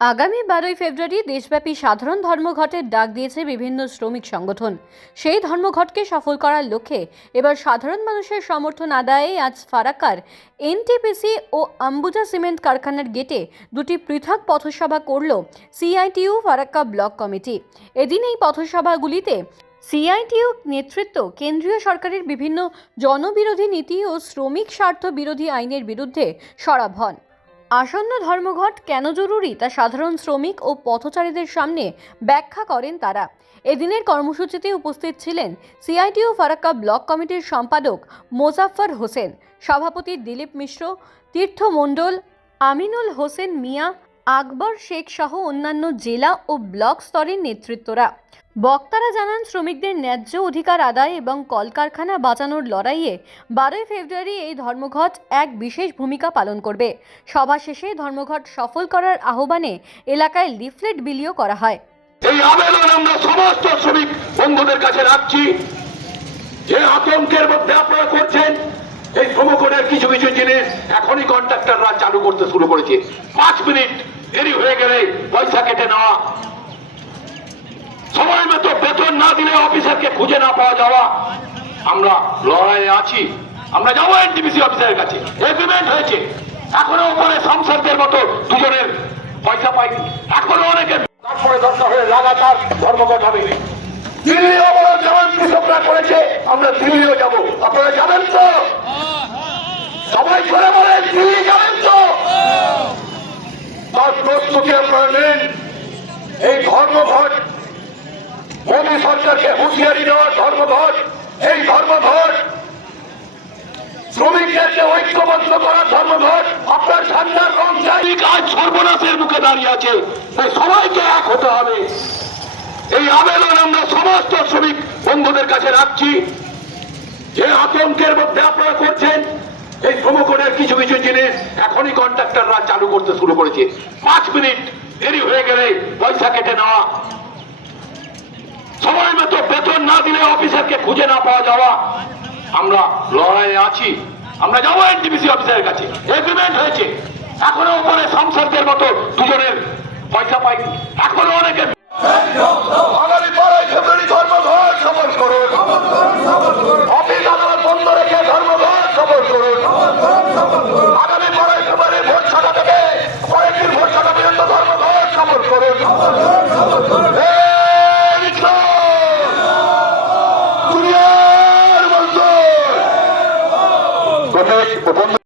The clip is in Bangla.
আগামী 12ই ফেব্রুয়ারি দেশব্যাপী সাধারণ ধর্মঘটের ডাক দিয়েছে বিভিন্ন শ্রমিক সংগঠন। সেই ধর্মঘটকে সফল করার লক্ষ্যে এবার সাধারণ মানুষের সমর্থন আদায়ে আজ ফারাক্কার এনটিপিসি ও আম্বুজা সিমেন্ট কারখানার গেটে দুটি পৃথক পথসভা করল সিআইটিইউ ফারাক্কা ব্লক কমিটি। এদিন এই পথসভাগুলিতে সিআইটিইউ নেতৃত্ব কেন্দ্রীয় সরকারের বিভিন্ন জনবিরোধী নীতি ও শ্রমিক স্বার্থ বিরোধী আইনের বিরুদ্ধে সরব হন। আসন্ন ধর্মঘট কেন জরুরি তা সাধারণ শ্রমিক ও পথচারীদের সামনে ব্যাখ্যা করেন তারা। এদিনের কর্মসূচিতে উপস্থিত ছিলেন সিআইটিইউ ফারাক্কা ব্লক কমিটির সম্পাদক মোজাফফর হোসেন, সভাপতি দিলীপ মিশ্র, তীর্থ মণ্ডল, আমিনুল হোসেন মিয়া, আকবর শেখ সহ অন্যান্য জেলা ও ব্লক স্তরের নেতৃত্বরা। বক্তারা জানান, শ্রমিকদের ন্যায্য অধিকার আদায় এবং কলকারখানা বাঁচানোর লড়াইয়ে 12ই ফেব্রুয়ারি এই ধর্মঘট এক বিশেষ ভূমিকা পালন করবে। সভা শেষে ধর্মঘট সফল করার আহ্বানে এলাকায় লিফলেট বিলিও করা হয়। এই আবেদন আমরা সমস্ত শ্রমিক বন্ধুদের কাছে রাখছি, যে আতঙ্কের মধ্যে আপনারা করছেন। এই শ্রমকোডের কিছু কিছু জিনিস এখনই কন্ট্রাক্টররা চালু করতে শুরু করেছে। 5 মিনিট দেরি হয়ে গেলে পয়সা কেটে নেওয়া, সময় মতো বেতন না দিলে অফিসারকে খুঁজে না পাওয়া যাওয়া। আমরা লড়াইয়ে আছি, আমরা যাবো এনটিপিসি অফিসারের কাছে। এগ্রিমেন্ট হয়েছে, এখনো উপরে সংসদের মতো দুজনের পয়সা পাইনি, এখনো অনেকের তারপরে দরকার হয়ে লাগাতার ধর্মঘট হবে। দিল্লিও বড় যেমন কৃষকরা করেছে, আমরা দিল্লিও যাব। আপনারা যাবেন তো? সবাই করে বলেন দিল্লি যাবেন তো? তার প্রস্তুতি আপনারা নেন। এই ধর্মঘট মোদী সরকারকে হুঁশিয়ারি দেওয়ার ধর্মঘট। এই ধর্মঘট শ্রমিকদেরকে ঐক্যবদ্ধ করার ধর্মঘট। আপনার ঠান্ডার রং চাই। আজ সর্বনাশের মুখে দাঁড়িয়ে আছে, সবাইকে এক হতে হবে। এই আবেদন আমরা সমস্ত শ্রমিক বন্ধুদের কাছে রাখছি, যে আতঙ্কের মধ্যে আপনারা করছেন। এই শ্রমকোডের কিছু কিছু জিনিস এখনই কন্ট্রাক্টররা চালু করতে শুরু করেছে। 5 মিনিট দেরি হয়ে গেলে পয়সা কেটে নেওয়া, সময় মতো বেতন না দিলে অফিসারকে খুঁজে না পাওয়া যাওয়া। আমরা লড়াইয়ে আছি, আমরা যাবো এনটিপিসি অফিসারের কাছে। এগ্রিমেন্ট হয়েছে, এখনো উপরে সংসদের মতো দুজনের পয়সা পাইনি, এখনো অনেকের। আগামী 12ই ফেব্রুয়ারি ধর্মঘট সফল করুন। অফিস আদালত বন্ধ রেখে ধর্মঘট সফল করুন। আগামী 12ই ফেব্রুয়ারি ভোট ছাড়া থেকে পরের দিন ভোট ছাড়া পর্যন্ত ধর্মঘট সফল করুন।